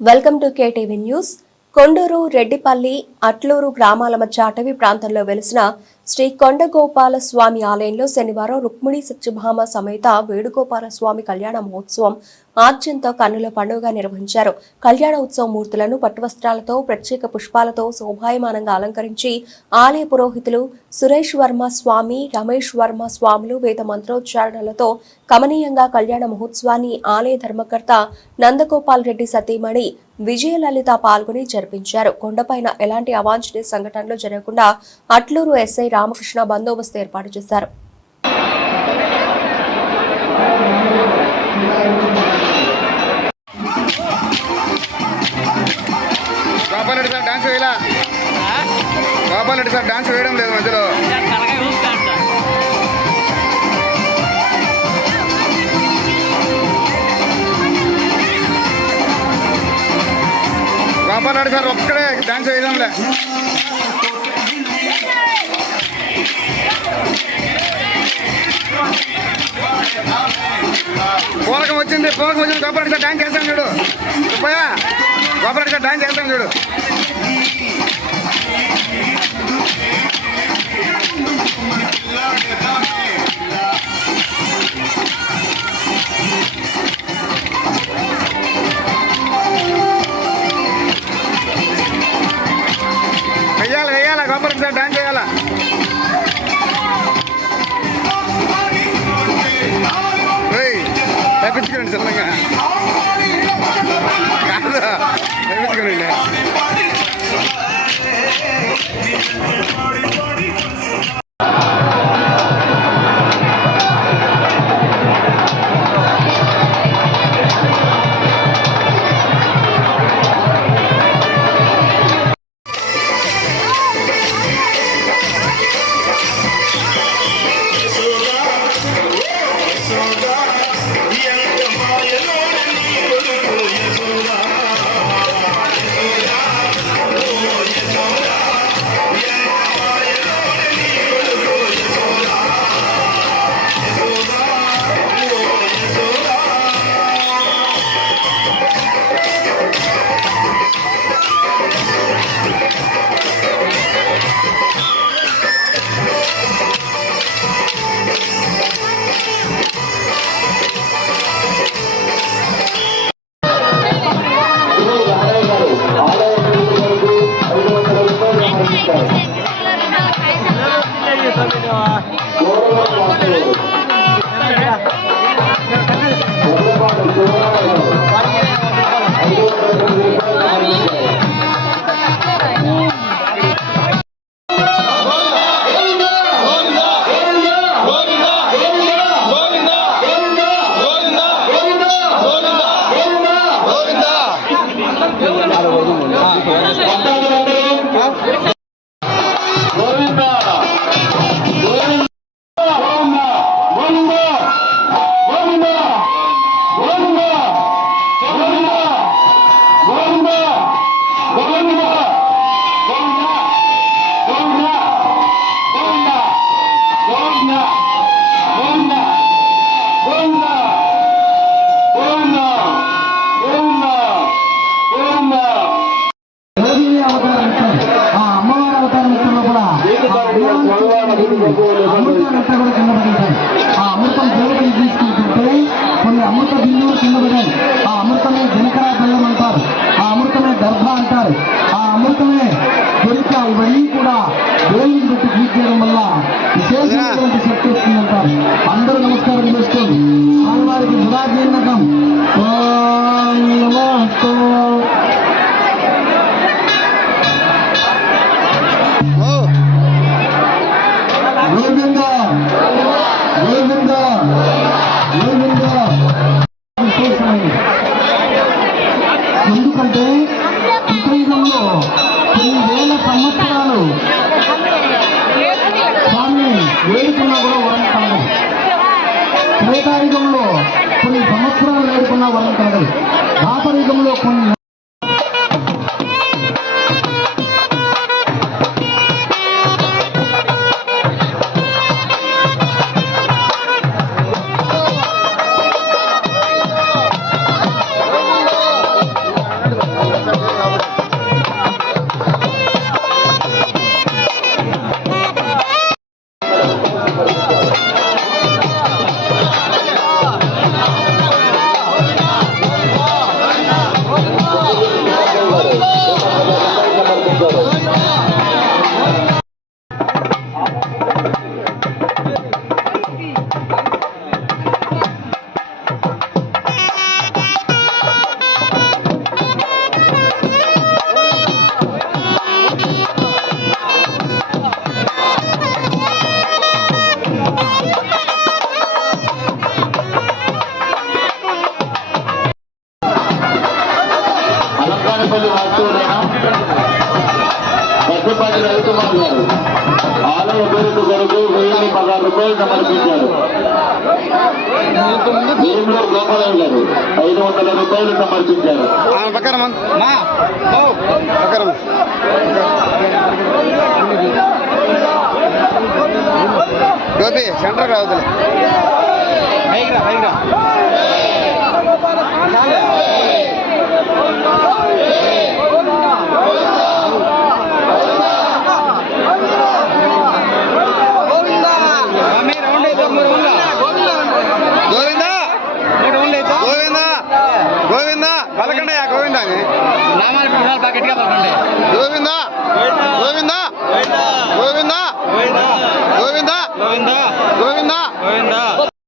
Welcome to KTV news. Konduru Reddipalli Atluru గ్రామాల మధ్య అటవీ ప్రాంతంలో వెలిసిన శ్రీ కొండగోపాల స్వామి ఆలయంలో శనివారం రుక్మిణి సత్యభామ సమేత వేణుగోపాల స్వామి కళ్యాణ మహోత్సవం ఆద్యంతో కన్నుల పండుగగా నిర్వహించారు. కళ్యాణ ఉత్సవ మూర్తులను పట్టువస్త్రాలతో ప్రత్యేక పుష్పాలతో శోభాయమానంగా అలంకరించి ఆలయ పురోహితులు సురేష్ వర్మ స్వామి రమేష్ వర్మ స్వాములు వేద మంత్రోచ్చారణలతో కమనీయంగా కళ్యాణ మహోత్సవాన్ని ఆలయ ధర్మకర్త నందగోపాల్ రెడ్డి సతీమణి విజయలలిత పాల్గొని జరిపించారు. కొండపైన ఎలాంటి అవాంఛనీయ సంఘటనలు జరగకుండా అట్లూరు ఎస్ఐ రామకృష్ణ బందోబస్తు ఏర్పాటు చేశారు. Dance Gopal Reddy sir dance వేయడం లేదు మధ్యలో. గోపాల్ రెడ్డి సార్ ఒక్కడే డాన్స్ వేయడంలే పూలకం వచ్చింది పూలకం వచ్చింది. గోపాల్ రెడ్డి సార్ డాన్స్ చేస్తాను చూడు. సుబ్బయ్య గోపాల్ రెడ్డి సార్ డాన్స్ చేస్తాను చూడు. Kecil di. త్రేతాయుగంలో కొన్ని సంవత్సరాలు వేడుకున్నా వరం కాదు ద్వాపరయుగంలో కొన్ని పెద్దపల్లి గారు ఆలయ పేరుకు కొరకు వెయ్యి పదహారు రూపాయలు సమర్పించారు భీముడు గోపాలయ్య గారు ఐదు వందల రూపాయలు సమర్పించారు గోపి సెంటర్ రావద్దులే గోవింద గోవింద గోవింద